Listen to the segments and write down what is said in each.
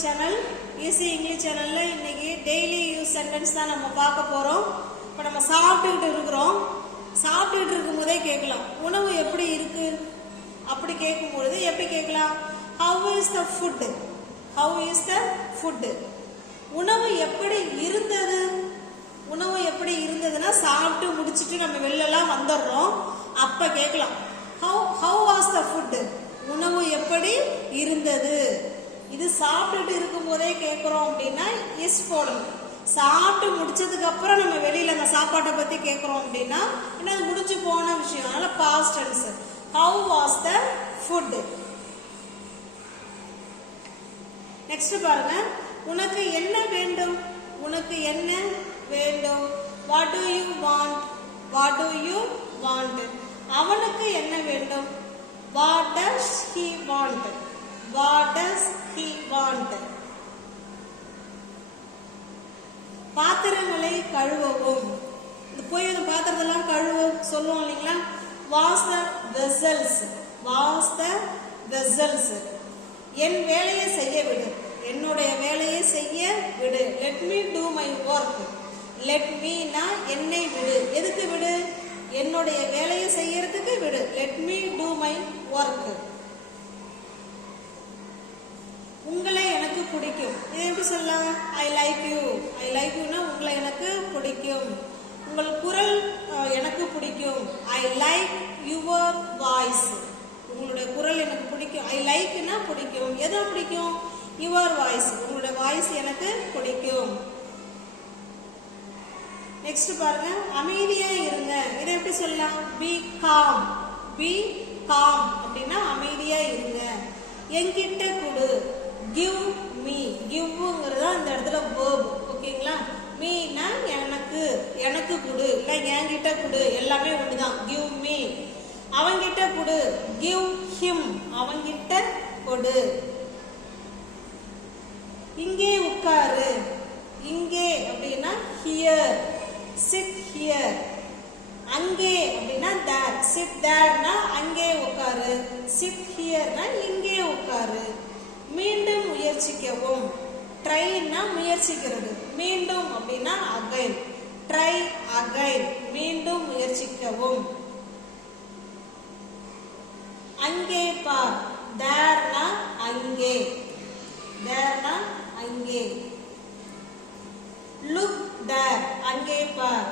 English channel. Easy English சேனல்ல இன்னைக்கு daily use sentence தான் நம்ம பார்க்க போறோம். இப்போ நம்ம சாப்பிட்டுக்கிட்டு இருக்கிறோம். சாப்பிட்டுக்கிட்டு இருக்கும் போதே கேட்கலாம், உணவு எப்படி இருக்கு அப்படி கேட்கும் பொழுது எப்படி கேட்கலாம்? How is the food? How is the food? உணவு எப்படி இருந்தது? உணவு எப்படி இருந்ததுன்னா சாப்பிட்டு முடிச்சுட்டு நம்ம வெளிலலாம் வந்துடுறோம், அப்ப கேட்கலாம் ஹவ் வாஸ் த ஃபுட்? உணவு எப்படி இருந்தது? இது சாப்பிட்டுட்டு இருக்கும் போதே கேட்கிறோம் அப்படின்னா இஸ் போடணும். சாப்பிட்டு முடிச்சதுக்கு அப்புறம் நம்ம வெளியில அந்த சாப்பாட்டை பத்தி கேட்கிறோம் அப்படின்னா என்ன, அது முடிஞ்சு போன விஷயம், அதனால past tense. How was the food? Next பாருங்க, உனக்கு என்ன வேண்டும்? உனக்கு என்ன வேண்டும்? What do you want? What do you want? அவனுக்கு என்ன வேண்டும்? What does he want? What does he want? பாத்திரங்களை கழுவவும். இந்த போய் அந்த பாத்திரத்தெல்லாம் கழுவ சொல்லுவோம் இல்லைங்களா? Wash the vessels. Wash the vessels. என் வேலையை செய்ய விடு. என்னுடைய வேலையை செய்ய விடு. Let me do my work. Let மீனா என்னை விடு. எதுக்கு விடு? என்னுடைய வேலையை செய்யறதுக்கு விடு. Let me do my work. உங்களை எனக்கு பிடிக்கும். இது எப்படி சொல்லலாம்? I like you. I like யூனா உங்களை எனக்கு பிடிக்கும். உங்கள் குரல் எனக்கு பிடிக்கும். I like your voice. உங்களுடைய குரல் எனக்கு பிடிக்கும். ஐ லைக்னா பிடிக்கும். எதை பிடிக்கும்? Your voice. உங்களுடைய வாய்ஸ் எனக்கு பிடிக்கும். நெக்ஸ்ட் பாருங்க, அமைதியா இருங்க. இதை எப்படி சொல்லலாம்? B com. பி காம் அப்படின்னா அமைதியா இருங்க. என்கிட்ட கொடு. Give me. கிவ்ங்கிறது அந்த இடத்துல verb. ஓகேங்களா? மீனா எனக்கு, எனக்கு கொடு, இல்ல என்கிட்ட கொடு, எல்லாமே ஒண்ணுதான். Give me. அவங்கிட்ட கொடு. Give him. அவங்கிட்ட கொடு. இங்கே உட்காரு. இங்கே அப்படின்னா ஹியர். Chit here. அங்கே அப்படின்னா தேர். சிட் தேர்னா அங்கே உட்காரு. சிட் ஹியர்னா இங்கே உட்காரு. மீண்டும் முயற்சிக்கவும். ட்ரைனா முயற்சிக்கிறது. மீண்டும் அப்படின்னா அகைன். Try again. மீண்டும் முயற்சிக்கவும். அங்கே பார். தேர்னா அங்கே. தேர்னா அங்கே. Look there. அங்கே பார்.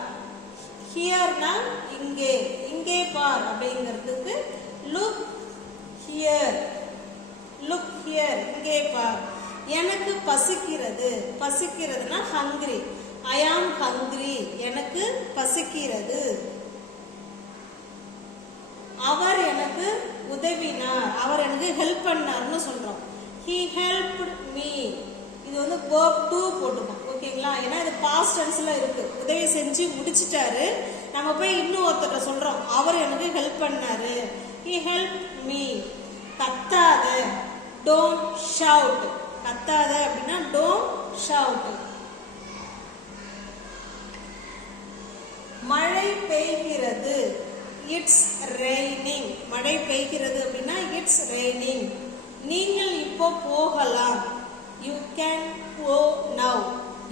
ஹியர்னா இங்கே. இங்கே பார் அப்படிங்கிறதுக்கு லுக் ஹியர். Look here. இங்கே பார். எனக்கு பசிக்கிறது. பசிக்கிறதுனா ஹங்கிரி. ஐ ஆம் ஹங்கிரி. எனக்கு பசிக்கிறது. அவர் எனக்கு உதவினார். அவர் எனக்கு ஹெல்ப் பண்ணார்னு சொல்றோம். he helped me. இது வந்து verb to போட்டுருக்கோம். ஓகேங்களா? ஏன்னா இது பாஸ்ட் டென்ஸ்ல இருக்கு. உதவி செஞ்சு முடிச்சிட்டாரு. நம்ம போய் இன்னும் ஒருத்தர் சொல்றோம், அவர் எனக்கு ஹெல்ப் பண்ணாரு. he helped me. கத்தாத. don't shout. கத்தாத அப்படின்னா don't shout. மழை பெய்கிறது. it's raining. மழை பெய்கிறது அப்படின்னா it's raining. நீங்கள் இப்போ போகலாம். you can go now.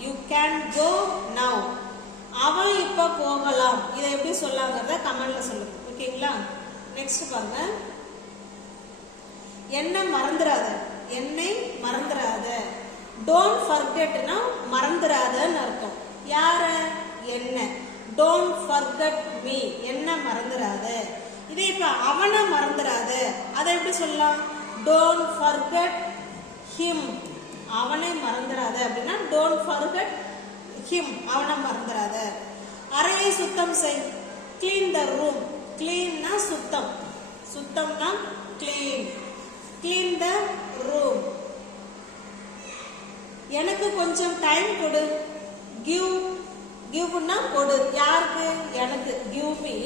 you can go now. அவள் இப்ப போகலாம். இதை எப்படி சொல்லாங்கிறத கமெண்ட்ல சொல்லுங்க. ஓகேங்களா? நெக்ஸ்ட் பாருங்க, என்ன மறந்துடாத. என்னை மறந்துடாத. டோன்ட் ஃபர்கெட்னா மறந்துடாதன்னு அர்த்தம். யார? என்ன. Don't forget me. என்ன மறந்துடாத. இதே இப்ப அவனை மறந்துடாத. அதை எப்படி சொல்லலாம்? Don't forget him. அவனை மறந்துடாத அப்படின்னா டோன்ட் ஃபர்கெட் ஹிம். அவனை மறந்துடாத. அறையை சுத்தம் செய். Clean the room. கிளீன்னா சுத்தம். சுத்தம்னா கிளீன். Clean the room. எனக்கு கொஞ்சம் டைம் கொடு. கிவ். கிவ்னா கொடு. யாருக்கு? எனக்கு. கிவ் மீ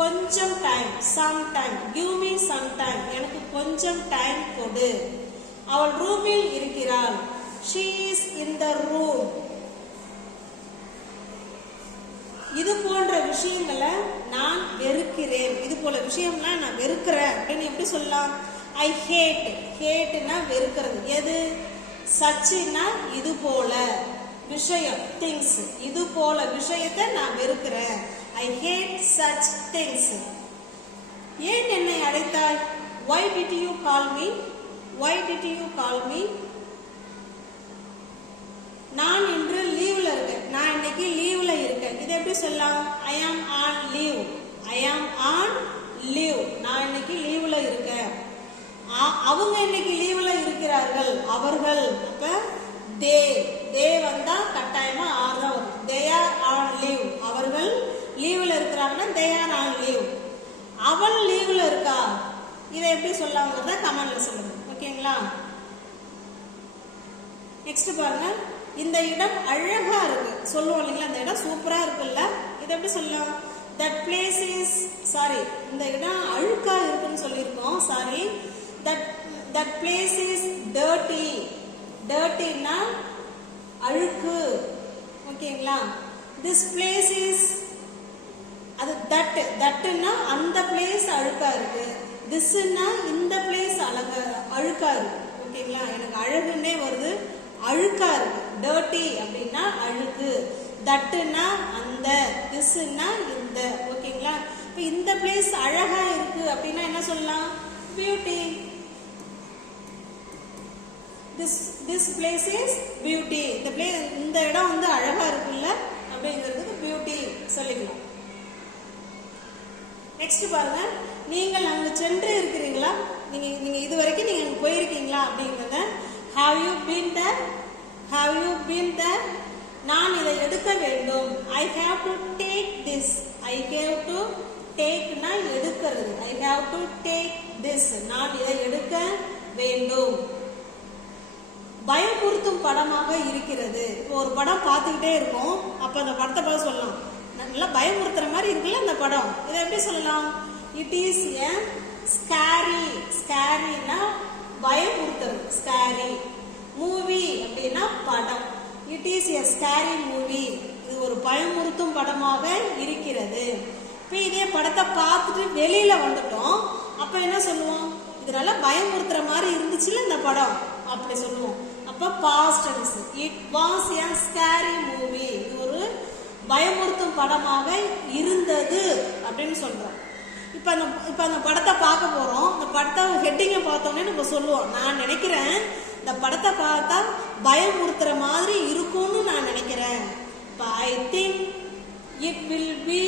கொஞ்சம் time. Some time. Give me some time. எனக்கு கொஞ்சம் டைம் கொடு. அவள் ரூமில் இருக்கிறாள். she is in the room. இது போன்ற விஷயங்களை நான் வெறுக்கிறேன். இது போல விஷயம்லாம் நான் வெறுக்கிறேன் அப்படின்னு எப்படி சொல்லலாம்? ஐ ஹேட். ஹேட்னா வெறுக்கிறது. எது? சச்சின்னா இது போல, விஷயம் திங்ஸ், இது போல விஷயத்தை நான் வெறுக்கிறேன். ஐ ஹேட் சச் திங்ஸ். ஏன் என்னை அழைத்தாய்? why did you call me? why did you call me? நான் இன்று லீவ்ல இருக்கேன். நான் இன்னைக்கு லீவ்ல இருக்கேன். இதை எப்படி சொல்லலாம்? I am on leave. I am on leave. நான் இன்னைக்கு லீவ்ல இருக்கேன். அவங்க இன்னைக்கு லீவ்ல இருக்கிறார்கள். அவர்கள். அப்ப they வந்தா கட்டாயமா ஆர் தான் வரும். they are on leave. அவர்கள் லீவ்ல இருக்கிறாங்கன்னா they are on leave. அவள் லீவ்ல இருக்கா. இதை எப்படி சொல்லலாம்ங்கறத கமெண்ட்ல சொல்லுங்க. ஓகேங்களா? நெக்ஸ்ட் பாருங்க. இந்த இடம் அழகா இருக்கு சொல்லுவோம் இல்லைங்களா? இந்த இடம் சூப்பரா இருக்குல்ல. இதை எப்படி சொல்லலாம்? that place is sorry, இந்த இடம் அழுக்கா இருக்குன்னு சொல்லியிருக்கோம். Sorry, that place is dirty. dirtyனா அழுக்கு. ஓகேங்களா? this place is அது தட்டுன்னா அந்த பிளேஸ் அழுக்கா இருக்கு. திஸ்னா இந்த பிளேஸ் அழுக்கா இருக்கு. ஓகேங்களா? எனக்கு அழகுன்னே வருது. அழுக்கா இருக்கு. டர்ட்டி அப்படின்னா அழுக்கு. தட்டுன்னா அந்த, திஸ்னா இந்த. ஓகேங்களா? இப்போ இந்த பிளேஸ் அழகா இருக்கு அப்படின்னா என்ன சொல்லலாம்? Beauty. this place is beauty. இந்த இடம் வந்து அழகா இருக்குல்ல அப்படிங்கிறதுக்கு பியூட்டி சொல்லிக்கலாம். நெக்ஸ்ட் பாருங்க. நீங்கள் அங்கு சென்று இருக்கிறீங்களா? நீங்க இது வரைக்கும் நீங்க அங்க போயிருக்கீங்களா அப்படிங்கறத have you been there? have you been there? நான் இதை எடுக்க வேண்டும். I have to take this. I have to takeனா எடுக்கிறது. I have to take this. நான் இதை எடுக்க வேண்டும். பயமுறுத்தும் படமாக இருக்கிறது. இப்போ ஒரு படம் பார்த்துக்கிட்டே இருக்கும். அப்ப அந்த படத்தை பார்த்து சொல்லலாம், நல்லா பயமுறுத்துற மாதிரி இருக்குல்ல அந்த படம். இதை எப்படி சொல்லலாம்? It is a scary. ஸ்கேரினா பயமுறுத்துறது. ஸ்கேரி. மூவி அப்படின்னா படம். It is a scary movie. இது ஒரு பயமுறுத்தும் படமாக இருக்கிறது. இப்போ இதே படத்தை பார்த்துட்டு வெளியில வந்துட்டோம். அப்ப என்ன சொல்லுவோம்? இது நல்லா பயமுறுத்துற மாதிரி இருந்துச்சுல இந்த படம் அப்படி சொல்லுவோம். அப்ப past tense. It was a scary movie. இது ஒரு பயமுறுத்தும் படமாக இருந்தது அப்படின்னு சொல்றோம். இப்ப அந்த படத்தை பார்க்க போறோம். இந்த படத்தை ஹெட்டிங்கை பார்த்தோன்னே நம்ம சொல்லுவோம், நான் நினைக்கிறேன் இந்த படத்தை பார்த்தா பயமுறுத்துற மாதிரி இருக்கும்னு நான் நினைக்கிறேன். I think it will be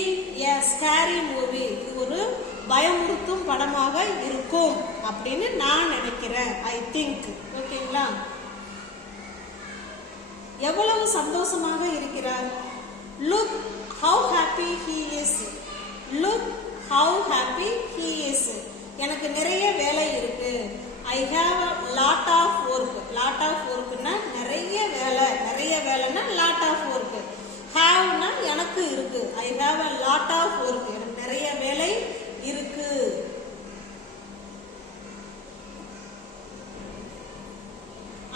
a scary movie. இது ஒரு பயமுறுத்தும் படமாக இருக்கும் அப்படின்னு நான் நினைக்கிறேன். I think. ஓகேங்களா? எவ்வளவு சந்தோஷமாக இருக்கிறார். Look how happy he is. Look how happy he is. எனக்கு நிறைய வேலை இருக்கு. I have a lot of work. lot of workனா நிறைய வேலை. நிறைய வேலைனா lot of work. haveனா எனக்கு இருக்கு. I have a lot of work. எனக்கு நிறைய வேலை இருக்கு.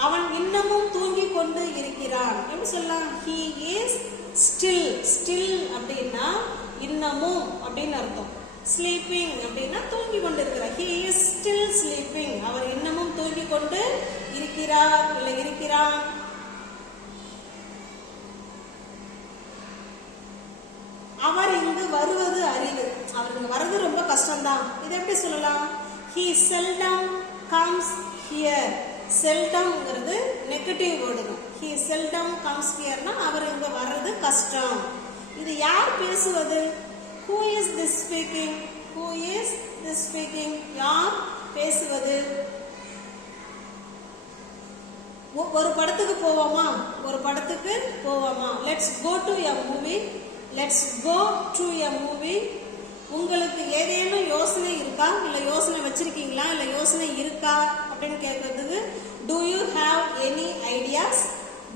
அவன் இன்னமும் தூங்கிக் கொண்டு இருக்கிறான். எப்படி சொல்லலாம்? he is still. still அப்படின்னா இன்னமும் அப்படின்னு அர்த்தம். sleeping அப்படின்னா தூங்கி கொண்டு இருக்கிறார். he is still sleeping. அவர் இன்னமும் தூங்கி கொண்டு இருக்கிறார் இல்ல இருக்கிறான். அவர் இங்கு வருவது அரிது. அவர் இங்கு வர்றது ரொம்ப கஷ்டம்தான். இதை எப்படி சொல்லலாம்? he seldom comes here. செல்டம்ங்கிறது negative word. he seldom comes hereனா அவர் இங்க வர்றது கஷ்டம். இது யார் பேசுவது? who is this speaking? who is this speaking? யார் பேசுவது? ஒரு படத்துக்கு போவோமா? ஒரு படத்துக்கு போவோமா? let's go to a movie. let's go to a movie. உங்களுக்கு ஏதேனும் யோசனை இருக்கா? இல்ல யோசனை வச்சிருக்கீங்களா? இல்ல யோசனை இருக்கா அப்படின்னு கேட்கறதுக்கு do you have any ideas?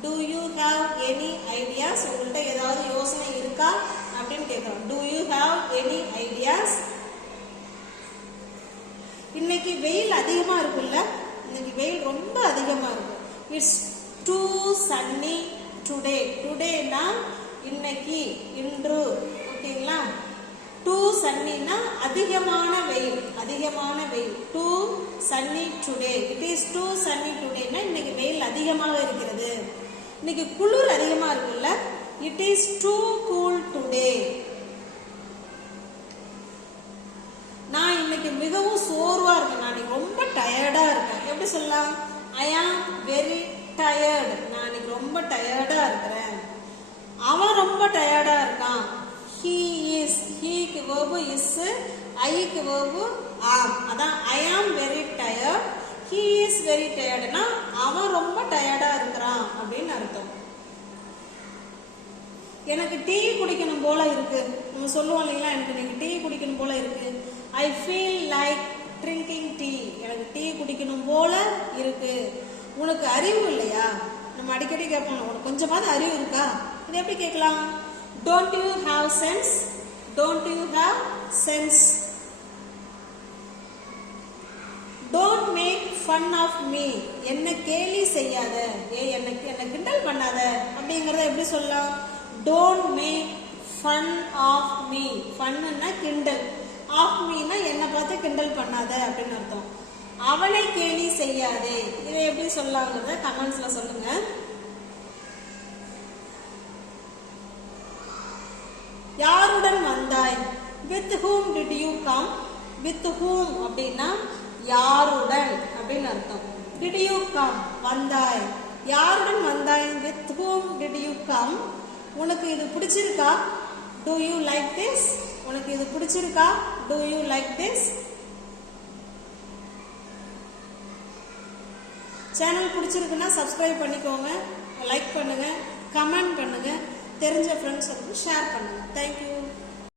do you have any ideas? உங்கள்கிட்ட ஏதாவது யோசனை இருக்கா அப்படின்னு கேட்கிறோம். do you have any ideas? இன்னைக்கு வெயில் அதிகமா இருக்குல்ல. இன்னைக்கு வெயில் ரொம்ப அதிகமா இருக்கு. it's too sunny today. todayனா இன்னைக்கு, இன்று. ஓகேங்களா? too sunnyனா அதிகமான வெயில். அதிகமான வெயில். too sunny today. it is too sunny today. அப்படின்னா இன்னைக்கு வெயில் அதிகமாக இருக்கிறது, இன்னைக்கு குளிர் அதிகமா இருக்குல்ல. It is too cool today. நான் இன்னைக்கு மிகவும் சோர்வா இருக்கேன், நான் இன்னைக்கு ரொம்ப டயர்டா இருக்கேன். எப்படி சொல்லலாம்? ஐ ஆம் வெரி டயர்டு. நான் இன்னைக்கு ரொம்ப டயர்டா இருக்கிறேன். அவன் ரொம்ப டயர்டா இருக்கான். he is. ஹீக்கு verb is, ஐக்கு verb am. அதான் I am very tired, he is very tired. அவன் ரொம்ப டயர்டா இருக்கிறான் அப்படின்னு அர்த்தம். எனக்கு டீ குடிக்கணும் போல இருக்கு. நம்ம சொல்லுவோம் இல்லைங்களா, எனக்கு இன்னைக்கு டீ குடிக்கணும் போல இருக்கு. I feel like drinking tea. எனக்கு டீ குடிக்கணும் போல இருக்கு. உனக்கு அறிவு இல்லையா? நம்ம அடிக்கடி கேட்போம், உனக்கு கொஞ்சமாவது அறிவு இருக்கா? இது எப்படி கேட்கலாம்? Don't you have sense? Don't you have sense? Don't make fun of me. என்ன கேலி செய்யாத, என்ன கிண்டல் பண்ணாத அப்படிங்கறத எப்படி சொல்லலாம்? Don't make fun of me. ஃபன்னா கிண்டல், of meனா என்ன பார்த்து கிண்டல் பண்ணாத அப்படின்னு அர்த்தம். அவனை கேலி செய்யாதே, இதை எப்படி சொல்லலாங்கிறத கமெண்ட்ஸ்ல சொல்லுங்க. யாருடன் வந்தாய்? with whom did you come? with whom அப்படின்னா யாருடன் அப்படின்னு அர்த்தம். did you come வந்தாய், யாருடன் வந்தாய்? with whom did you come? உனக்கு இது பிடிச்சிருக்கா? do you like this? உனக்கு இது பிடிச்சிருக்கா? do you like this? Channel பிடிச்சிருக்குன்னா சப்ஸ்கிரைப் பண்ணிக்கோங்க, லைக் பண்ணுங்க, கமெண்ட் பண்ணுங்க, தெரிஞ்ச ஃப்ரெண்ட்ஸுக்கு ஷேர் பண்ணுங்க. தேங்க்யூ.